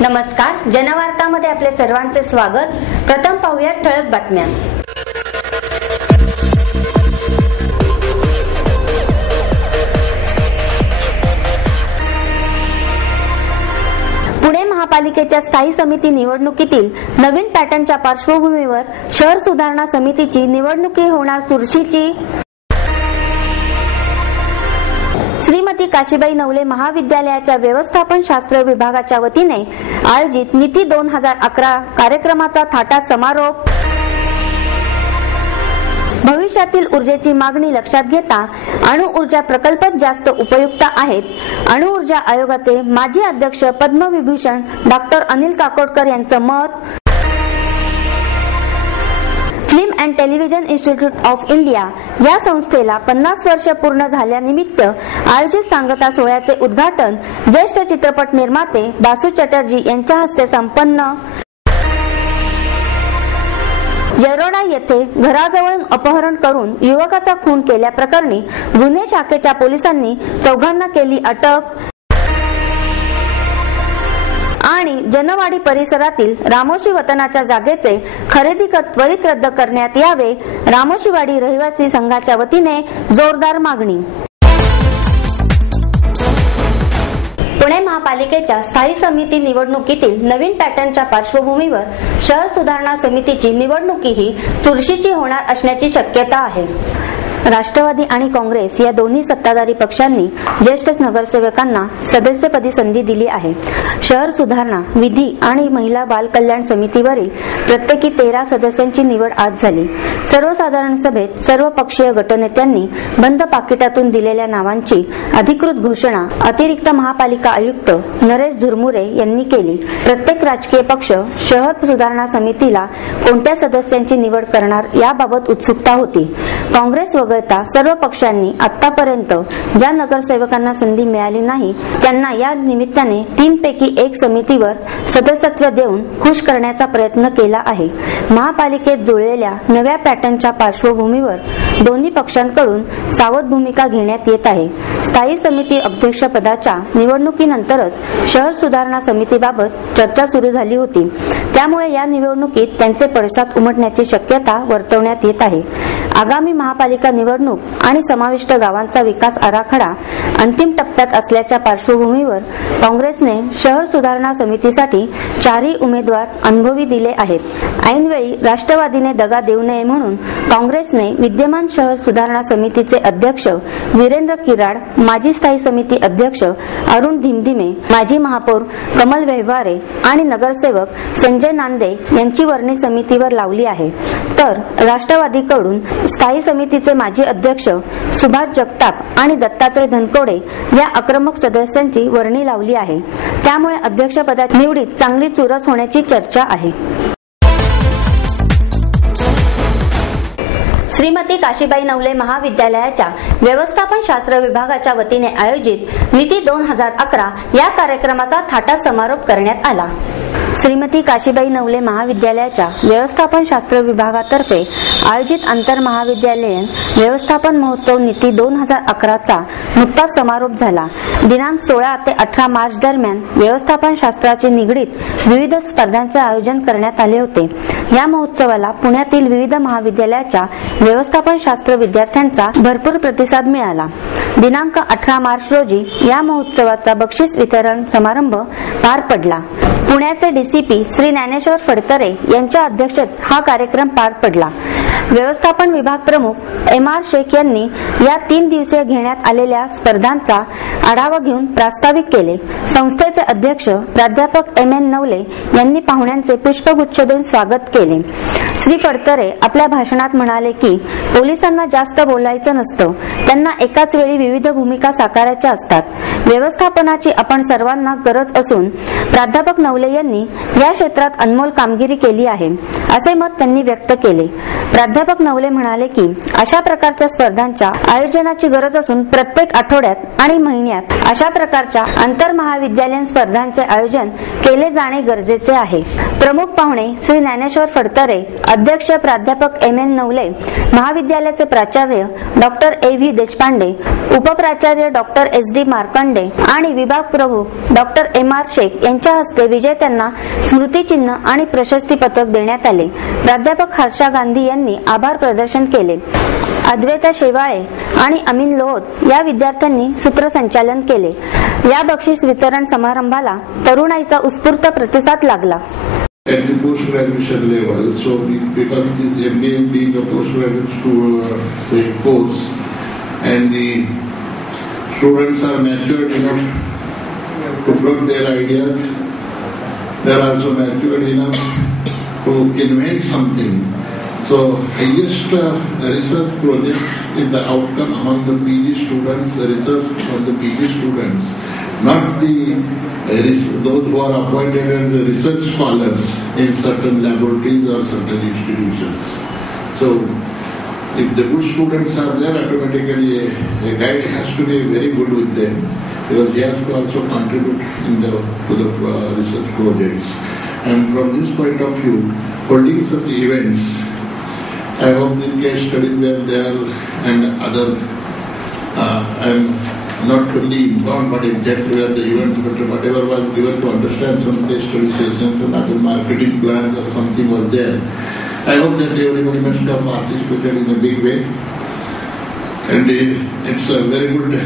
नमस्कार, जनवार्तामध्ये आपले सर्वांचे स्वागत। प्रथम पाहूया ठळक बातम्या। पुणे महापालिकेच्या स्थायी समिती निवडणुकीतील नवीन पॅटर्नच्या पार्श्वभूमीवर शहर सुधारणा समितीची निवडणुकी होणार चुरशीची। श्रीमती काशीबाई नवले महाविद्यालयाच्या व्यवस्थापन शास्त्र विभागाच्या वतीने आयोजित नीती 2011 कार्यक्रमाचा थाटात समारोप। भविष्यातील ऊर्जेची मागणी लक्षात घेता अणु ऊर्जा प्रकल्पच जास्त उपयुक्त आहेत। अणु ऊर्जा आयोगाचे माजी अध्यक्ष पद्मविभूषण डॉक्टर अनिल काकोडकर यांचं मत। Film and television institute of India या संस्थेला 50 वर्ष पूर्ण झाल्यानिमित्त आयोजित सांगता सोहळ्याचे उद्घाटन ज्येष्ठ चित्रपट निर्माते बासु चॅटर्जी यांच्या हस्ते संपन्न। येरोडा येथे घराजवळून अपहरण करून युवकाचा खून केल्याप्रकरणी गुन्हे शाखेच्या पोलिसांनी 4 केली अटक। आणि जनवाडी परिसरातील रामोशी वतनाच्या जागेचे खरेदी त्वरित रद्द करण्यात यावे, रामोशीवाडी रहिवासी संघाच्या वतीने जोरदार मागणी। पुणे महापालिकेच्या स्थायी समिती निवडणुकीतील नवीन पॅटर्नच्या पार्श्वभूमीवर शहर सुधारणा समितीची निवडणुकीही चुरशीची होणार असण्याची शक्यता आहे। राष्ट्रवादी आणि काँग्रेस या दोन्ही सत्ताधारी पक्षांनी ज्येष्ठ नगरसेवकांना सदस्यपदी संधी दिली आहे। शहर सुधारणा, विधी आणि महिला बाल कल्याण समितीवरील प्रत्येकी 13 सदस्यांची निवड आज झाली। सर्वसाधारण सभेत सर्व पक्षीय गटनेत्यांनी बंद पाकिटातून दिलेल्या नावांची अधिकृत घोषणा अतिरिक्त महापालिका आयुक्त नरेश झुरमुरे यांनी केली। प्रत्येक राजकीय पक्ष शहर सुधारणा समितीला कोणत्या सदस्यांची निवड करणार याबाबत उत्सुकता होती। काँग्रेस वगळता सर्व पक्षांनी आतापर्यंत ज्या नगरसेवकांना संधी मिळाली नाही त्यांना या निमित्ताने 3 पैकी 1 समितीवर सदस्यत्व देऊन खुश करण्याचा प्रयत्न केला आहे। महापालिकेत जुळलेल्या नव्या पॅटर्नच्या पार्श्वभूमीवर दोन्ही पक्षांकडून सावध भूमिका घेण्यात येत आहे। स्थायी समिती अध्यक्षपदाच्या निवडणुकीनंतरच शहर सुधारणा समितीबाबत चर्चा सुरू झाली होती, त्यामुळे या निवडणुकीत त्यांचे पडसाद उमटण्याची शक्यता वर्तवण्यात येत आहे। आगामी महापालिका निवडणूक आणि समाविष्ट गावांचा विकास आराखडा अंतिम टप्प्यात असल्याच्या पार्श्वभूमीवर काँग्रेसने शहर सुधारणा समितीसाठी 4 उमेदवार अनुभवी दिले आहेत। ऐनवेळी राष्ट्रवादीने दगा देऊ नये म्हणून काँग्रेसने विद्यमान शहर सुधारणा समितीचे अध्यक्ष वीरेंद्र किराड, माजी स्थायी समिती अध्यक्ष अरुण धिमधिमे, माजी महापौर कमल व्यवहारे आणि नगरसेवक संजय नांदे यांची वर्णी समितीवर लावली आहे। तर राष्ट्रवादीकडून स्थायी समितीचे माजी अध्यक्ष सुभाष जगताप आणि दत्तात्रय धनकोडे या आक्रमक सदस्यांची वर्णी लावली आहे। त्यामुळे अध्यक्षपदाच्या निवडीत चांगली चुरस होण्याची चर्चा आहे। श्रीमती काशीबाई नवले महाविद्यालयाच्या व्यवस्थापन शास्त्र विभागाच्या वतीने आयोजित नीती 2011 या कार्यक्रमाचा थाटात समारोप करण्यात आला। श्रीमती काशीबाई नवले महाविद्यालयाच्या व्यवस्थापन शास्त्र विभागातर्फे आयोजित आंतर महाविद्यालयीन व्यवस्थापन महोत्सव नीती 2011 चा नुकताच समारोप झाला। दिनांक 16 ते 18 मार्च दरम्यान व्यवस्थापन शास्त्राचे निगडीत विविध स्पर्धांचे आयोजन करण्यात आले होते। या महोत्सवाला पुण्यातील विविध महाविद्यालयाच्या व्यवस्थापन शास्त्र विद्यार्थ्यांचा भरपूर प्रतिसाद मिळाला। दिनांक 18 मार्च रोजी या महोत्सवाचा बक्षीस वितरण समारंभ पार पडला। पुण्याचे डीसीपी श्री ज्ञानेश्वर फडतरे यांच्या अध्यक्षतेत हा कार्यक्रम पार पडला। व्यवस्थापन विभाग प्रमुख एम.आर. शेख यांनी या 3 दिवसीय घेण्यात आलेल्या स्पर्धांचा आढावा घेऊन प्रास्ताविक केले। संस्थेचे अध्यक्ष प्राध्यापक एम.एन. नवले यांनी पाहुण्यांचे पुष्पगुच्छ देऊन स्वागत केले। श्री फडतरे आपल्या भाषणात म्हणाले की पोलिसांना जास्त बोलायचं नसतं, त्यांना एकाच वेळी विविध भूमिका साकारायच्या असतात। व्यवस्थापनाची आपण सर्वांना गरज असून प्राध्यापक नवले यांनी या क्षेत्रात अनमोल कामगिरी केली आहे, असे मत त्यांनी व्यक्त केले। प्राध्यापक नवले म्हणाले की अशा प्रकारच्या स्पर्धांच्या आयोजनाची गरज असून प्रत्येक आठवड्यात आणि महिन्यात अशा प्रकारच्या आंतर महाविद्यालयीन स्पर्धांचे आयोजन केले जाणे गरजेचे आहे. प्रमुख पाहुणे श्री ज्ञानेश्वर फडतरे, अध्यक्ष प्राध्यापक एम.एन. नवले, महाविद्यालयाचे प्राचार्य डॉक्टर ए.व्ही. देशपांडे, उपप्राचार्य डॉक्टर एस.डी. मार्कंडे आणि विभाग प्रमुख डॉक्टर एम.आर. शेख यांच्या हस्ते विजेत्यांना स्मृतिचिन्ह आणि प्रशस्ती पत्रक देण्यात आले. प्राध्यापक हर्षा गांधी यांनी आभार प्रदर्शन केले. अद्वैता शेवाळे आणि अमीन लोहोत या विद्यार्थ्यांनी सूत्रसंचालन केले. या बक्षीस वितरण समारंभाला तरुणाईचा उत्स्फूर्त प्रतिसाद लागला. At the post-graduation level, so because this MBA being a post-graduate course, and the students are matured enough to put their ideas, they are also matured enough to invent something. So highest research projects is the outcome among the PG students, the research of the PG students, not those who are appointed as the research scholars in certain laboratories or certain institutions. So if the good students are there, automatically a guide has to be very good with them, because he has to also contribute to the research projects. And from this point of view, holding such events, I hope the case studies were there and other and not only informed but exactly where the events, but whatever was given to understand, some case study sessions and other marketing plans or something was there. I hope that everybody must have participated in a big way, and it's a very good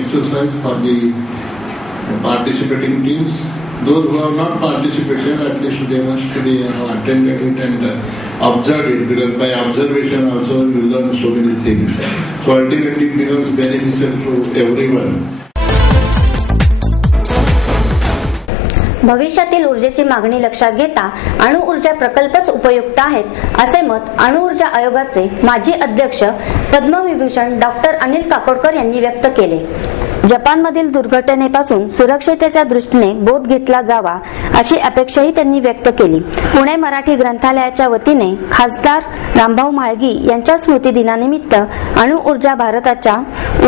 exercise for the participating teams. Those who have not participated, at least they must be attended it and observed it, because by observation also you learn so many things. So ultimately it becomes beneficial to everyone. भविष्यातील ऊर्जेची मागणी लक्षात घेता अणु ऊर्जा प्रकल्पच उपयुक्त आहेत असे मत अणु ऊर्जा आयोगाचे माजी अध्यक्ष पद्मविभूषण डॉक्टर अनिल काकोडकर यांनी व्यक्त केले. जपानमधील दुर्घटनेपासून सुरक्षिततेच्या दृष्टीने बोध घेतला जावा अशी अपेक्षाही त्यांनी व्यक्त केली. पुणे मराठी ग्रंथालयाच्या वतीने खासदार रामभाऊ म्हाळगी यांच्या स्मृती दिनानिमित्त अणु ऊर्जा भारताच्या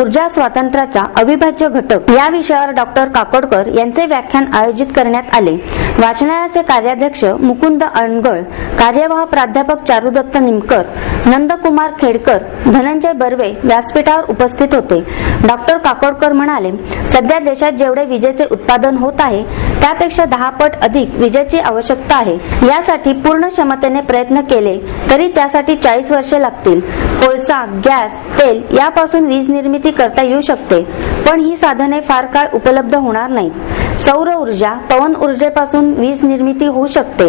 ऊर्जा स्वातंत्र्याचा अविभाज्य घटक या विषयावर डॉक्टर काकोडकर यांचे व्याख्यान आयोजित करण्यात आले. वाचनालयाचे कार्याध्यक्ष मुकुंद अणगळ, कार्यवाह प्राध्यापक चारुदत्त निमकर, नंदकुमार खेडकर, धनंजय बर्वे व्यासपीठावर उपस्थित होते. डॉक्टर काकोडकर म्हणाले, सध्या देशात जेवढे विजेचे उत्पादन होत आहे त्यापेक्षा 10 पट अधिक विजेची आवश्यकता आहे. यासाठी पूर्ण क्षमतेने प्रयत्न केले तरी त्यासाठी 40 वर्षे लागतील. कोळसा, गॅस, तेल यापासून वीज निर्मिती करता येऊ शकते, पण ही साधने फार काळ उपलब्ध होणार नाहीत. सौर ऊर्जा, पवन ऊर्जेपासून वीज निर्मिती होऊ शकते,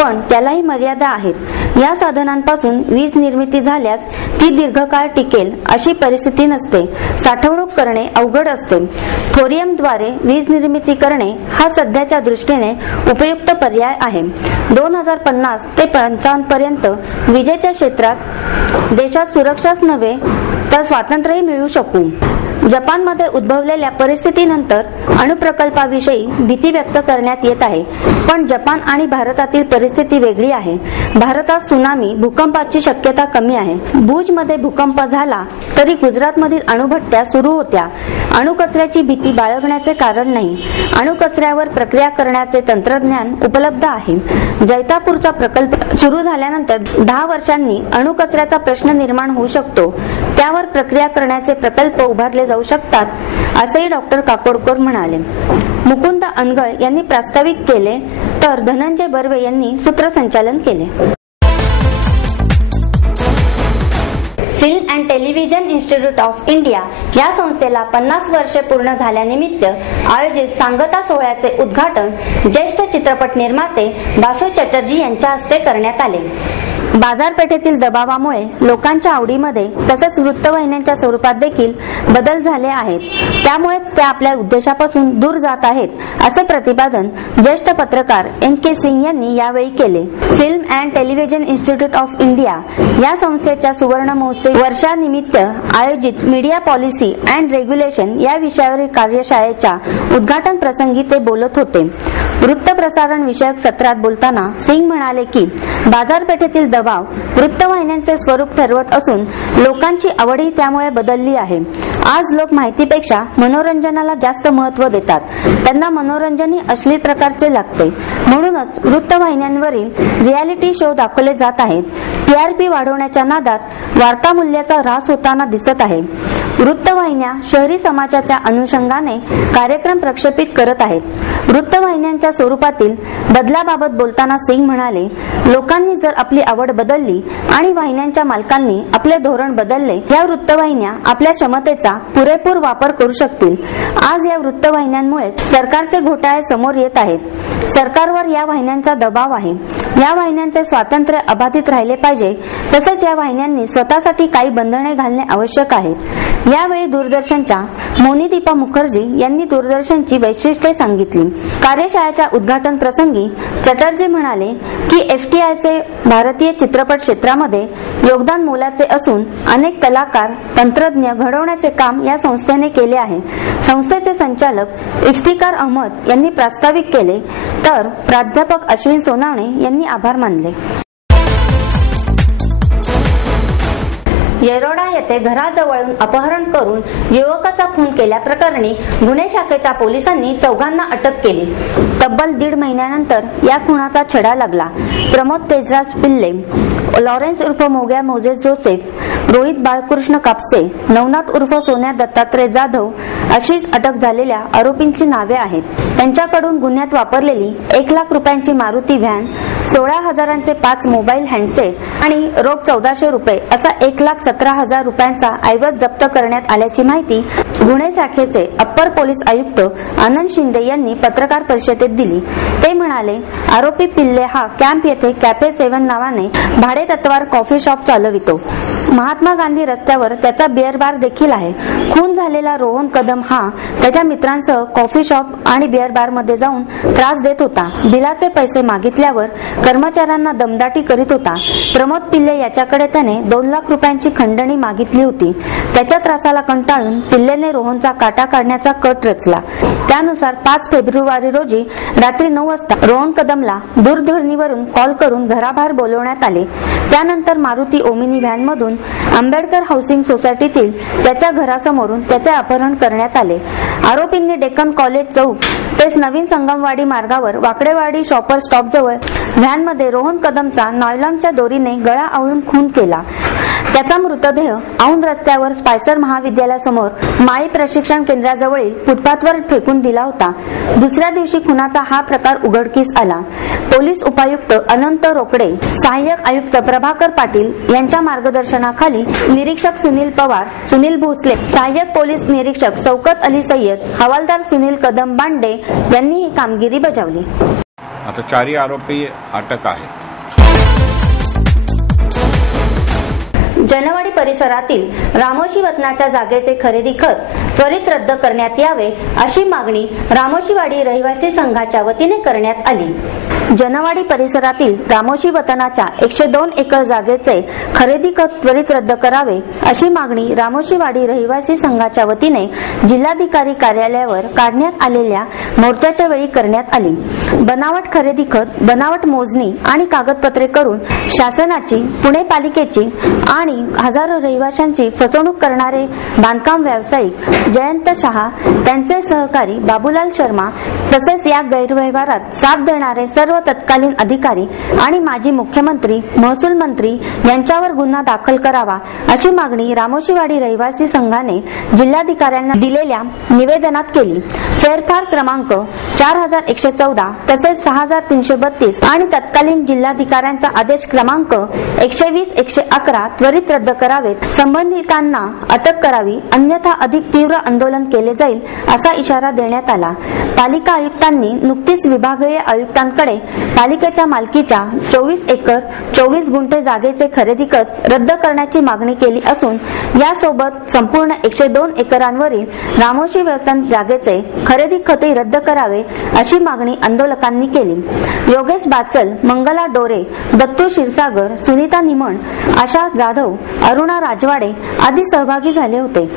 पण त्यालाही मर्यादा आहेत. या साधनांपासून वीज निर्मिती झाल्यास ती दीर्घकाळ टिकेल अशी परिस्थिती नसते. साठवणूक करणे अवघड असते. थोरियमद्वारे वीज निर्मिती करणे हा सध्याच्या दृष्टीने उपयुक्त पर्याय आहे. 2050 ते 55 पर्यंत विजेच्या क्षेत्रात देशात सुरक्षाच नव्हे तर स्वातंत्र्यही मिळू शकू. जपानमध्ये उद्भवलेल्या परिस्थितीनंतर अणुप्रकल्पाविषयी भीती व्यक्त करण्यात येत आहे, पण जपान आणि भारतातील परिस्थिती वेगळी आहे. भारतात सुनामी, भूकंपाची शक्यता कमी आहे. भुजमध्ये भूकंप झाला तरी गुजरातमधील अणुभट्ट्या सुरू होत्या. अणुकचऱ्याची भीती बाळगण्याचे कारण नाही. अणुकचऱ्यावर प्रक्रिया करण्याचे तंत्रज्ञान उपलब्ध आहे. जैतापूरचा प्रकल्प सुरू झाल्यानंतर 10 वर्षांनी अणुकचऱ्याचा प्रश्न निर्माण होऊ शकतो. त्यावर प्रक्रिया करण्याचे प्रकल्प उभारले जाऊ शकतात असेही डॉक्टर काकोडकर म्हणाले. मुकुंद अनगळ यांनी प्रास्ताविक केले तर धनंजय बर्वे यांनी सूत्रसंचालन केले. Film and television institute of India या संस्थेला 50 वर्षे पूर्ण झाल्यानिमित्त आयोजित सांगता सोहळ्याचे उद्घाटन ज्येष्ठ चित्रपट निर्माते बासू चटर्जी यांच्या हस्ते करण्यात आले. बाजारपेठेतील दबावामुळे लोकांच्या आवडीमध्ये तसेच वृत्तवाहिन्यांच्या स्वरूपात देखील बदल झाले आहेत. त्यामुळेच ते आपल्या उद्देशापासून दूर जात आहेत असे प्रतिपादन ज्येष्ठ पत्रकार एन.के. सिंग यांनी यावेळी केले. Film and television institute of India या संस्थेच्या सुवर्ण महोत्सवी वर्षानिमित्त आयोजित मीडिया पॉलिसी अँड रेग्युलेशन या विषयावरील कार्यशाळेच्या उद्घाटन प्रसंगी ते बोलत होते. वृत्तप्रसारण विषयक सत्रात बोलताना सिंग म्हणाले की बाजारपेठेतील दबाव वृत्तवाहिन्यांचे स्वरूप ठरवत असून लोकांची आवडही त्यामुळे बदलली आहे. आज लोक माहितीपेक्षा मनोरंजनाला जास्त महत्त्व देतात. त्यांना मनोरंजनही अश्लील प्रकारचे लागते. म्हणूनच वृत्तवाहिन्यांवरील रियालिटी शो दाखवले जात आहेत. TRP वाढवण्याच्या नादात वार्ता मूल्याचा ऱ्हास होताना दिसत आहे. वृत्तवाहिन्या शहरी समाजाच्या अनुषंगाने कार्यक्रम प्रक्षेपित करत आहेत. वृत्तवाहिन्यांच्या स्वरूपातील बदलाबाबत बोलताना सिंग म्हणाले, लोकांनी जर आपली आवड बदलली आणि वाहिन्यांच्या मालकांनी आपले धोरण बदलले, या वृत्तवाहिन्या आपल्या क्षमतेचा पुरेपूर वापर करू शकतील. आज या वृत्तवाहिन्यांमुळे सरकारचे घोटाळे समोर येत आहेत. सरकारवर या वाहिन्यांचा दबाव आहे. या वाहिन्यांचे स्वातंत्र्य अबाधित राहिले पाहिजे. तसेच या वाहिन्यांनी स्वतःसाठी काही बंधने घालणे आवश्यक आहे. यावेळी दूरदर्शनच्या मोनिदीपा मुखर्जी यांनी दूरदर्शनची वैशिष्ट्ये सांगितली. कार्यशाळेच्या उद्घाटन प्रसंगी चटर्जी म्हणाले की FTIचे भारतीय चित्रपट क्षेत्रामध्ये योगदान मोलाचे असून अनेक कलाकार, तंत्रज्ञ घडवण्याचे काम या संस्थेने केले आहे. संस्थेचे संचालक इफ्तिकार अहमद यांनी प्रास्ताविक केले, तर प्राध्यापक अश्विन सोनावणे यांनी आभार मानले. येरोडा येथे घराजवळून अपहरण करून युवकाचा खून केल्याप्रकरणी गुन्हे शाखेच्या पोलिसांनी 4 अटक केली. तब्बल 1.5 महिन्यानंतर या खुनाचा छडा लागला. प्रमोद तेजराज पिल्ले, लॉरेन्स उर्फ मोग्या मोजेस जोसेफ, रोहित बाळकृष्ण कापसे, नवनाथ उर्फ सोन्या दत्तात्रय जाधव अशीच अटक झालेल्या आरोपींची नावे आहेत. त्यांच्याकडून गुन्ह्यात वापरलेली 1 लाख रुपयांची मारुती व्हॅन, 16,000चे 5 मोबाईल हँडसेट आणि रोख 1400 रुपये असा 1,17,000 रुपयांचा ऐवज जप्त करण्यात आल्याची माहिती गुन्हे शाखेचे अप्पर पोलीस आयुक्त आनंद शिंदे यांनी पत्रकार परिषदेत दिली. ते म्हणाले, आरोपी पिल्ले हा कॅम्प येथे कॅफे 7 नावाने भाडे तत्वावर कॉफी शॉप चालवितो. महात्मा गांधी रस्त्यावर त्याचा बिअर बार देखील आहे. खून झालेला रोहन कदम हा त्याच्या मित्रांसह कॉफी शॉप आणि बिअर बार मध्ये जाऊन त्रास देत होता. बिलाचे पैसे मागितल्यावर कर्मचाऱ्यांना दमदाटी करीत होता. प्रमोद पिल्ले याच्याकडे त्याने 2 लाख रुपयांची खंडणी मागितली होती. त्याच्या त्रासाला कंटाळून पिल्लेने रोहनचा काटा काढण्याचा कट रचला. त्यानुसार 5 फेब्रुवारी रोजी रात्री 9 वाजता रोहन कदमला दूरध्वनीवरून कॉल करून घराबाहेर बोलवण्यात आले. त्यानंतर मारुती ओमिनी व्हॅन मधून आंबेडकर हाऊसिंग सोसायटीतील त्याच्या घरासमोरून त्याचे अपहरण करण्यात आले. आरोपींनी डेक्कन कॉलेज चौक तेच नवीन संगमवाडी मार्गावर वाकडेवाडी शॉपर स्टॉप जवळ व्हॅनमध्ये रोहन कदमचा नायलॉनच्या दोरीने गळा आवळून खून केला. त्याचा मृतदेह औंध रस्त्यावर स्पायसर महाविद्यालयासमोर माळी प्रशिक्षण केंद्राजवळील फुटपाथवर फेकून दिला होता. दुसऱ्या दिवशी खुनाचा हा प्रकार उघडकीस आला. पोलीस उपायुक्त अनंत रोकडे, सहाय्यक आयुक्त प्रभाकर पाटील यांच्या मार्गदर्शनाखाली निरीक्षक सुनील पवार, सुनील भोसले, सहाय्यक पोलीस निरीक्षक शौकत अली सय्यद, हवालदार सुनील कदम बांडे यांनी ही कामगिरी बजावली. आता 4 आरोपी अटक आहेत. जनवाडी परिसरातील रामोशी वतनाच्या जागेचे खरेदी खत त्वरित रद्द करण्यात यावे अशी मागणी रामोशीवाडी रहिवासी संघाच्या वतीने करण्यात आली. जनवाडी परिसरातील रामोशी वतनाच्या 102 एकर जागेचे खरेदी खत त्वरित रद्द करावे अशी मागणी रामोशीवाडी रहिवासी संघाच्या वतीने जिल्हाधिकारी कार्यालयावर काढण्यात आलेल्या मोर्चाच्या वेळी करण्यात आली. बनावट खरेदी खत, बनावट मोजणी आणि कागदपत्रे करून शासनाची, पुणे पालिकेची आणि हजारो रहिवाशांची फसवणूक करणारे बांधकाम व्यावसायिक जयंत शहा, त्यांचे सहकारी बाबूलाल शर्मा तसेच या गैरव्यवहारात साथ देणारे सर्व तत्कालीन अधिकारी आणि माजी मुख्यमंत्री, महसूल मंत्री यांच्यावर गुन्हा दाखल करावा अशी मागणी रामोशीवाडी रहिवासी संघाने जिल्हाधिकाऱ्यांना दिलेल्या निवेदनात केली. फेरफार क्रमांक 4114 तसेच 6332 आणि तत्कालीन जिल्हाधिकाऱ्यांचा आदेश क्रमांक 120-111 त्वरित रद्द करावेत. संबंधितांना अटक करावी, अन्यथा अधिक तीव्र आंदोलन केले जाईल असा इशारा देण्यात आला. पालिका आयुक्तांनी नुकतीच विभागीय आयुक्तांकडे पालिकेच्या मालकीच्या 24 एकर 24 गुंठे जागेचे खरेदी खत रद्द करण्याची मागणी केली असून यासोबत संपूर्ण 102 एकरांवरील रामोशी वतन जागेचे खरेदी खतही रद्द करावे अशी मागणी आंदोलकांनी केली. योगेश बाचल, मंगला डोरे, दत्तू क्षीरसागर, सुनीता निमण, आशा जाधव, अरुणा राजवाडे आदी सहभागी झाले होते.